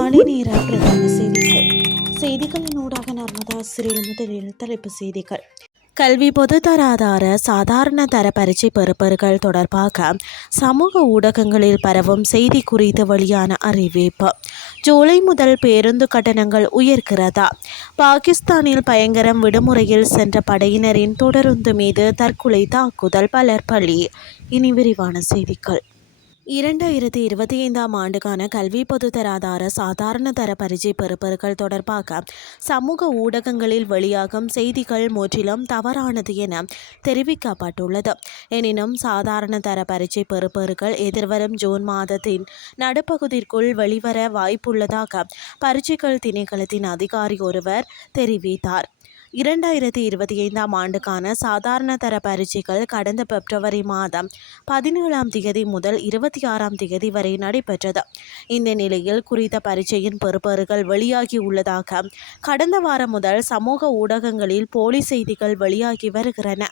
காலை நேர பிரதான செய்திகளின் ஊடாக நர்மதா சிறில் முதலில் தலைப்பு செய்திகள். கல்வி பொதுதராதார சாதாரண தர பரீட்சை பெறுபவர்கள் தொடர்பாக சமூக ஊடகங்களில் பரவும் செய்தி குறித்து வெளியான அறிவிப்பு. ஜூலை முதல் பேருந்து கட்டணங்கள் உயர்கிறதா? பாகிஸ்தானில் பயங்கரம் விடுமுறையில் சென்ற படையினரின் தொடருந்து மீது தற்கொலை தாக்குதல், பலர் பலி. இனி விரிவான செய்திகள். 2025 ஆண்டுக்கான கல்வி பொதுதராதார சாதாரண தர பரீட்சை பெறுபவர்கள் தொடர்பாக சமூக ஊடகங்களில் வெளியாகும் செய்திகள் முற்றிலும் தவறானது என தெரிவிக்கப்பட்டுள்ளது. எனினும் சாதாரண தர பரீட்சை பெறுபவர்கள் எதிர்வரும் ஜூன் மாதத்தின் நடுப்பகுதிக்குள் வெளிவர வாய்ப்புள்ளதாக பரீட்சைகள் திணைக்களத்தின் அதிகாரி ஒருவர் தெரிவித்தார். 2025 ஆண்டுக்கான சாதாரண தர பரீட்சைகள் கடந்த பிப்ரவரி மாதம் 17 முதல் 26 வரை நடைபெற்றது. இந்த நிலையில் குறித்த பரீட்சையின் பெறுபவர்கள் வெளியாகியுள்ளதாக கடந்த வாரம் முதல் சமூக ஊடகங்களில் போலி செய்திகள் வெளியாகி வருகின்றன.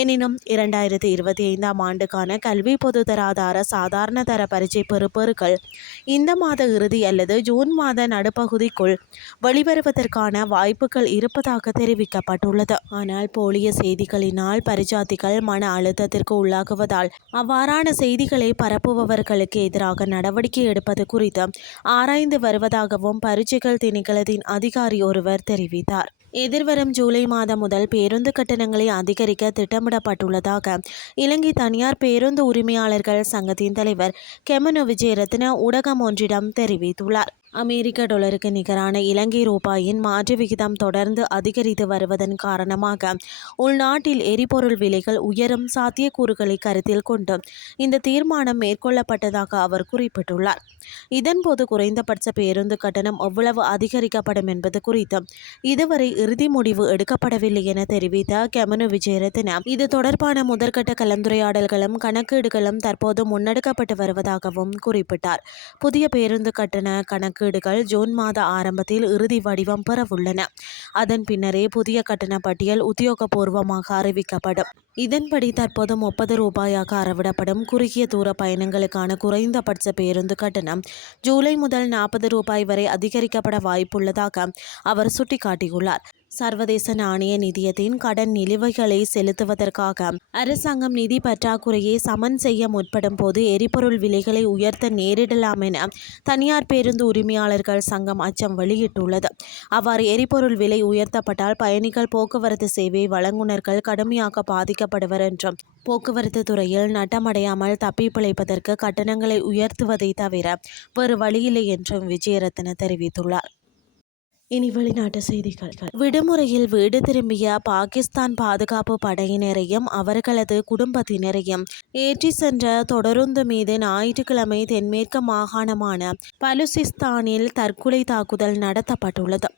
எனினும் 2025 ஆண்டுக்கான கல்வி பொதுதராதார சாதாரண தர பரீட்சை பெறுபவர்கள் இந்த மாத இறுதி அல்லது ஜூன் மாத நடுப்பகுதிக்குள் வெளிவருவதற்கான வாய்ப்புகள் இருப்பதாக தெரிவிக்கப்பட்டுள்ளது. ஆனால் போலிய செய்திகளினால் பரீட்சார்த்திகள் மன அழுத்தத்திற்கு உள்ளாகுவதால் அவ்வாறான செய்திகளை பரப்புபவர்களுக்கு எதிராக நடவடிக்கை எடுப்பது குறித்து ஆராய்ந்து வருவதாகவும் பரீட்சைகள் திணைக்களத்தின் அதிகாரி ஒருவர் தெரிவித்தார். எதிர்வரும் ஜூலை மாதம் முதல் பேருந்து கட்டணங்களை அதிகரிக்க திட்டமிடப்பட்டுள்ளதாக இலங்கை தனியார் பேருந்து உரிமையாளர்கள் சங்கத்தின் தலைவர் கெமனு விஜயரத்ன ஊடகம் ஒன்றிடம் தெரிவித்துள்ளார். அமெரிக்க டாலருக்கு நிகரான இலங்கை ரூபாயின் மாற்று விகிதம் தொடர்ந்து அதிகரித்து வருவதன் காரணமாக உள்நாட்டில் எரிபொருள் விலைகள் உயரும் சாத்தியக்கூறுகளை கருத்தில் கொண்டு இந்த தீர்மானம் மேற்கொள்ளப்பட்டதாக அவர் குறிப்பிட்டுள்ளார். இதன்போது குறைந்தபட்ச பேருந்து கட்டணம் எவ்வளவு அதிகரிக்கப்படும் என்பது குறித்து இதுவரை இறுதி முடிவு எடுக்கப்படவில்லை என தெரிவித்த கெமனு விஜயரத்ன இது தொடர்பான முதற்கட்ட கலந்துரையாடல்களும் கணக்கீடுகளும் தற்போது முன்னெடுக்கப்பட்டு வருவதாகவும் குறிப்பிட்டார். புதிய பேருந்து கட்டண கணக்கீடுகள் ஜூன் மாத ஆரம்பத்தில் இறுதி வடிவம் பெறவுள்ளன. அதன் பின்னரே புதிய கட்டண பட்டியல் உத்தியோகபூர்வமாக அறிவிக்கப்படும். இதன்படி தற்போது 30 ரூபாயாக அறவிடப்படும் குறுகிய தூர பயணங்களுக்கான குறைந்தபட்ச பேருந்து கட்டணம் ஜூலை முதல் 40 ரூபாய் வரை அதிகரிக்கப்பட வாய்ப்புள்ளதாக அவர் சுட்டிக்காட்டியுள்ளார். சர்வதேச நாணய நிதியத்தின் கடன் நிலுவைகளை செலுத்துவதற்காக அரசாங்கம் நிதி பற்றாக்குறையை சமன் செய்ய முற்படும் போது எரிபொருள் விலைகளை உயர்த்த நேரிடலாம் என தனியார் பேருந்து உரிமையாளர்கள் சங்கம் அச்சம் வெளியிட்டுள்ளது. அவ்வாறு எரிபொருள் விலை உயர்த்தப்பட்டால் பயணிகள், போக்குவரத்து சேவை வழங்குனர்கள் கடுமையாக பாதிக்கப்படுவர் என்றும் போக்குவரத்து துறையில் நட்டமடையாமல் தப்பி பிழைப்பதற்கு கட்டணங்களை உயர்த்துவதை தவிர வேறு வழியில்லை என்றும் விஜயரத்ன தெரிவித்துள்ளார். இனி வெளிநாட்டு செய்திகள். விடுமுறையில் வீடு திரும்பிய பாகிஸ்தான் பாதுகாப்பு படையினரையும் அவர்களது குடும்பத்தினரையும் ஏற்றி சென்ற தொடருந்து மீது ஞாயிற்றுக்கிழமை தென்மேற்கு மாகாணமான பலுசிஸ்தானில் தற்கொலை தாக்குதல் நடத்தப்பட்டுள்ளது.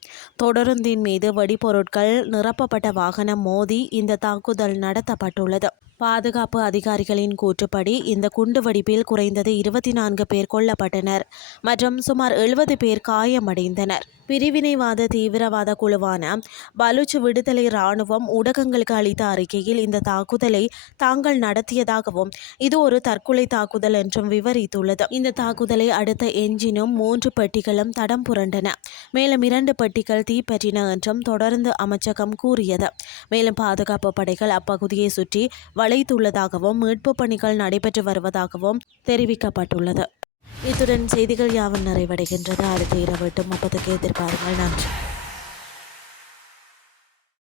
தொடருந்தின் மீது வெடிபொருட்கள் நிரப்பப்பட்ட வாகனம் மோதி இந்த தாக்குதல் நடத்தப்பட்டுள்ளது. பாதுகாப்பு அதிகாரிகளின் கூற்றுப்படி இந்த குண்டுவெடிப்பில் குறைந்தது 24 பேர் கொல்லப்பட்டனர் மற்றும் சுமார் 70 பேர் காயமடைந்தனர். பிரிவினைவாத தீவிரவாத குழுவான பலூச் விடுதலை இராணுவம் ஊடகங்களுக்கு அளித்த அறிக்கையில் இந்த தாக்குதலை தாங்கள் நடத்தியதாகவும் இது ஒரு தற்கொலை தாக்குதல் என்றும் விவரித்துள்ளது. இந்த தாக்குதலை அடுத்த எஞ்சினும் 3 பெட்டிகளும் தடம் புரண்டன. மேலும் 2 பெட்டிகள் தீப்பற்றின என்றும் தொடர்ந்து அமைச்சகம் கூறியது. மேலும் பாதுகாப்பு படைகள் அப்பகுதியை சுற்றி வளைத்துள்ளதாகவும் மீட்பு பணிகள் நடைபெற்று வருவதாகவும் தெரிவிக்கப்பட்டுள்ளது. இத்துடன் செய்திகள் யாவும் நிறைவடைகின்றது. அடுத்த இரவு 8:30 எதிர்பாருங்கள். நன்றி.